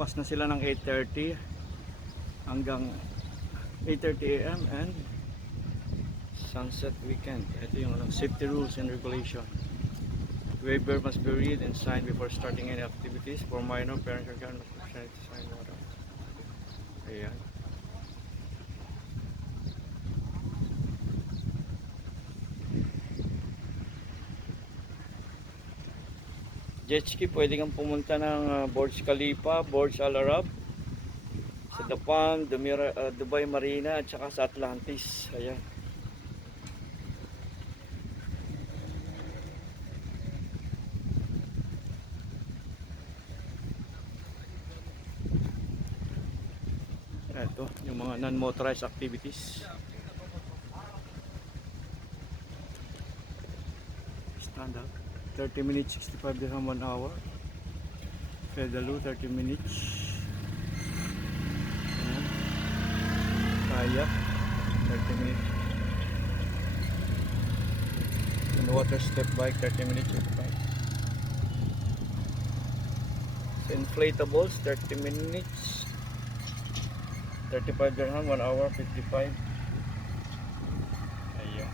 bukas na sila ng 8:30 hanggang 8:30 AM and sunset weekend. Ito yung safety rules and regulation. Waiver must be read and signed before starting any activities. For minor, parents or guardians must be to sign water. Ayan. Jetski, pwede kang pumunta ng Burj Khalifa, Burj Al Arab, sa Dapan, Dubai Marina at saka sa Atlantis. Ayan. Ito, yung mga non-motorized activities. Stand up. 30 minutes, 65 dirham 1 hour. Pedalu, 30 minutes. Ayan. Kayak, 30 minutes. And water step bike, 30 minutes. So inflatables, 30 minutes. 35 dirham 1 hour, 55. Ayan.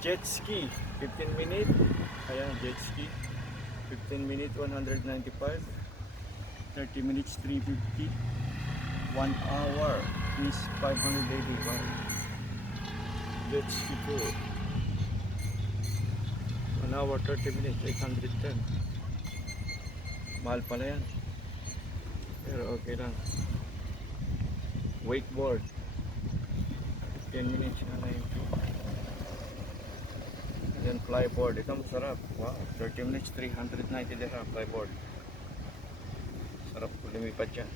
Jet ski, 15 minutes. Ayan, jet ski. 15 minutes, 195. 30 minutes, 350. 1 hour is 585. Jet ski tour. 1 hour, 30 minutes, 810. Mahal pala yan. Pero okay lang. Wakeboard, 10 minutes na 90. And then flyboard, ito masarap. Wow, 30 minutes, 390 dirham flyboard. Sarap lumipad yan.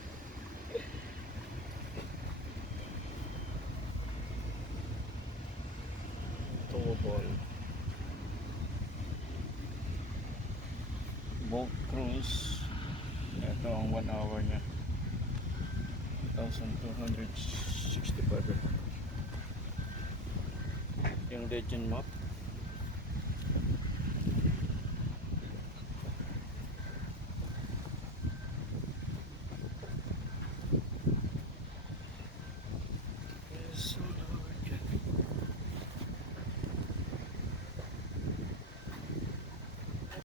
Towable. Boat cruise. Ito ang 1 hour niya. 1,265. Yung legend map.